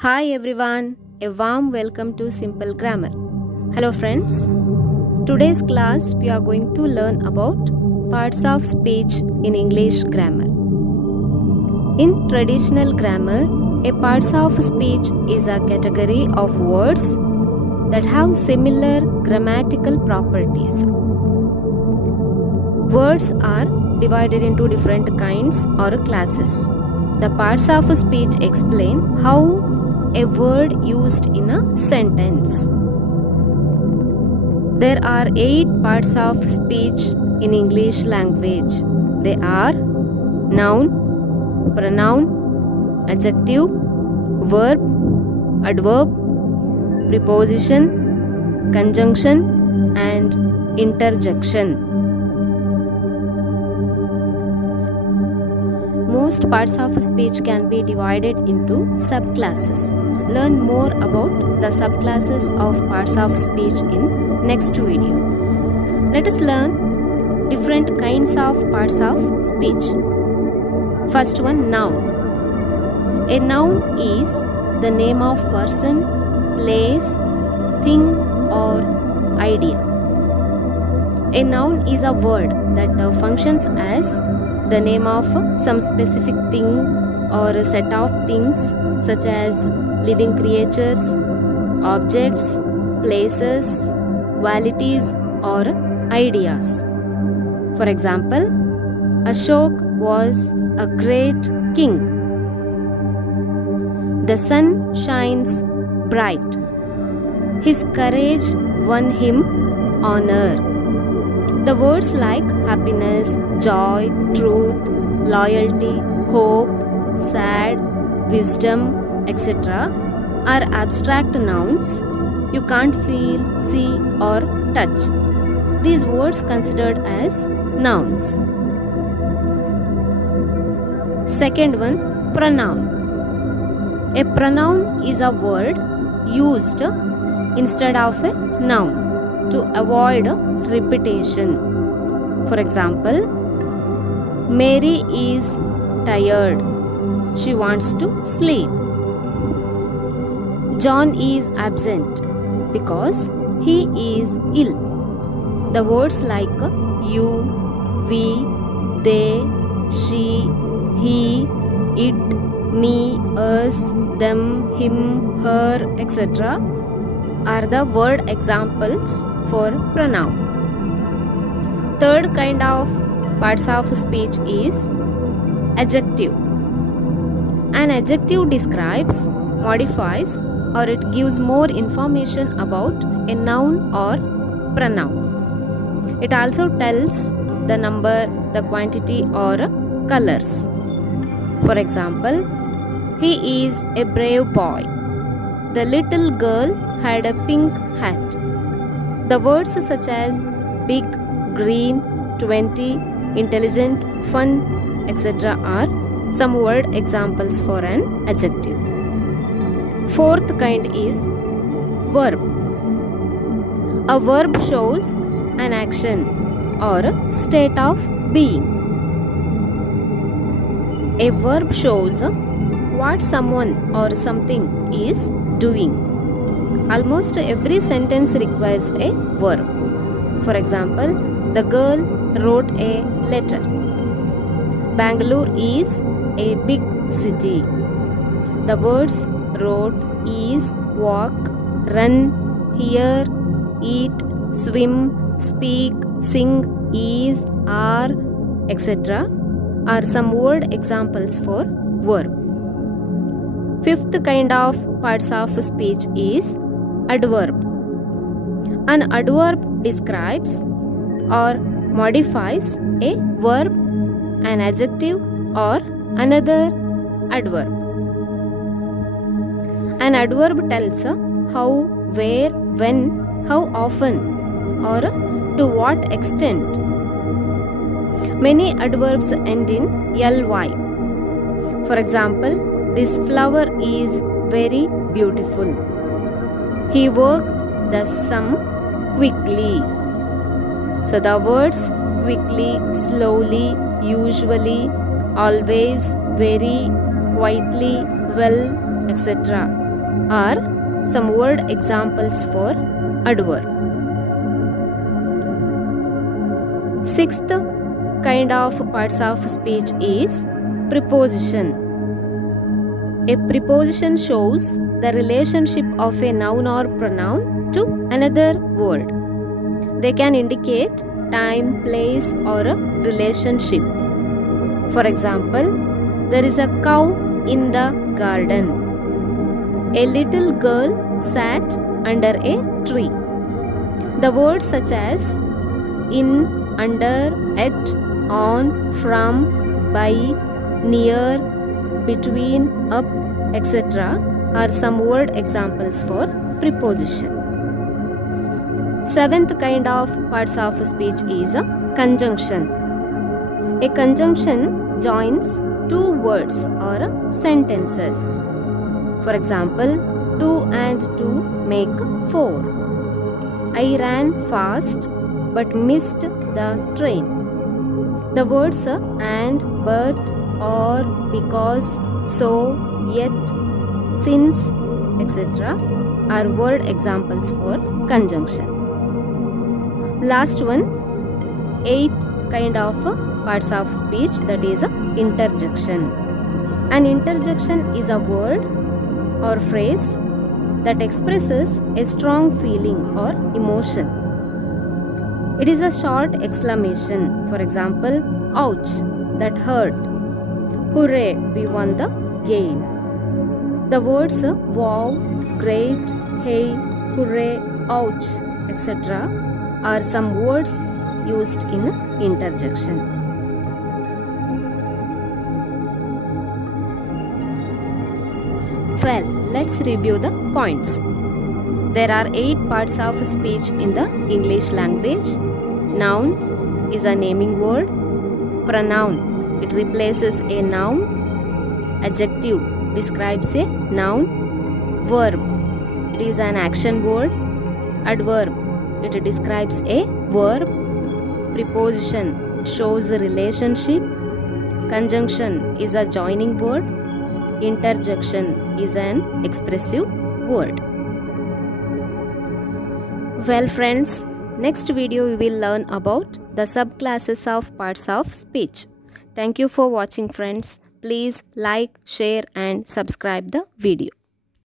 Hi everyone, a warm welcome to Simple Grammar. Hello friends, today's class we are going to learn about parts of speech in English grammar. In traditional grammar, a parts of speech is a category of words that have similar grammatical properties. Words are divided into different kinds or classes. The parts of speech explain how a word used in a sentence. There are 8 parts of speech in English language. They are noun, pronoun, adjective, verb, adverb, preposition, conjunction, and interjection. Most parts of speech can be divided into subclasses. Learn more about the subclasses of parts of speech in next video. Let us learn different kinds of parts of speech. First one, noun. A noun is the name of person, place, thing or idea. A noun is a word that functions as the name of some specific thing or a set of things such as living creatures, objects, places, qualities or ideas. For example, Ashok was a great king. The sun shines bright. His courage won him honor. The words like happiness, joy, truth, loyalty, hope, sad, wisdom, etc. are abstract nouns you can't feel, see or touch. These words considered as nouns. Second one, pronoun. A pronoun is a word used instead of a noun to avoid repetition. For example, Mary is tired. She wants to sleep. John is absent because he is ill. The words like you, we, they, she, he, it, me, us, them, him, her, etc. are the word examples for pronoun. Third kind of parts of speech is adjective. An adjective describes, modifies, or it gives more information about a noun or pronoun. It also tells the number, the quantity, or colors. For example, he is a brave boy. The little girl had a pink hat. The words such as big, green, 20, intelligent, fun, etc. are some word examples for an adjective. Fourth kind is verb. A verb shows an action or a state of being. A verb shows what someone or something is doing. Almost every sentence requires a verb. For example, the girl wrote a letter. Bangalore is a big city. The words wrote, is, walk, run, hear, eat, swim, speak, sing, is, are, etc. are some word examples for verb. Fifth kind of parts of speech is adverb. An adverb describes or modifies a verb, an adjective or another adverb. An adverb tells how, where, when, how often or to what extent. Many adverbs end in ly. For example, this flower is very beautiful. He worked the sum quickly. So the words quickly, slowly, usually, always, very, quietly, well, etc. are some word examples for adverb. Sixth kind of parts of speech is preposition. A preposition shows the relationship of a noun or pronoun to another word. They can indicate time, place, or a relationship. For example, there is a cow in the garden. A little girl sat under a tree. The words such as in, under, at, on, from, by, near, between, up, etc. are some word examples for preposition. Seventh kind of parts of speech is a conjunction. A conjunction joins two words or sentences. For example, 2 and 2 make 4. I ran fast but missed the train. The words and, but, or, because, so, yet, since, etc. are word examples for conjunction. Last one, eighth kind of parts of speech, that is interjection. An interjection is a word or phrase that expresses a strong feeling or emotion. It is a short exclamation. For example, ouch, that hurt. Hooray, we won the game. The words wow, great, hey, hooray, ouch, etc. are some words used in interjection. Well, let's review the points. There are 8 parts of speech in the English language. Noun is a naming word. Pronoun, it replaces a noun. Adjective describes a noun. Verb, it is an action word. Adverb, it describes a verb. Preposition, it shows a relationship. Conjunction is a joining word. Interjection is an expressive word. Well friends, next video we will learn about the subclasses of parts of speech. Thank you for watching friends. Please like, share and subscribe the video.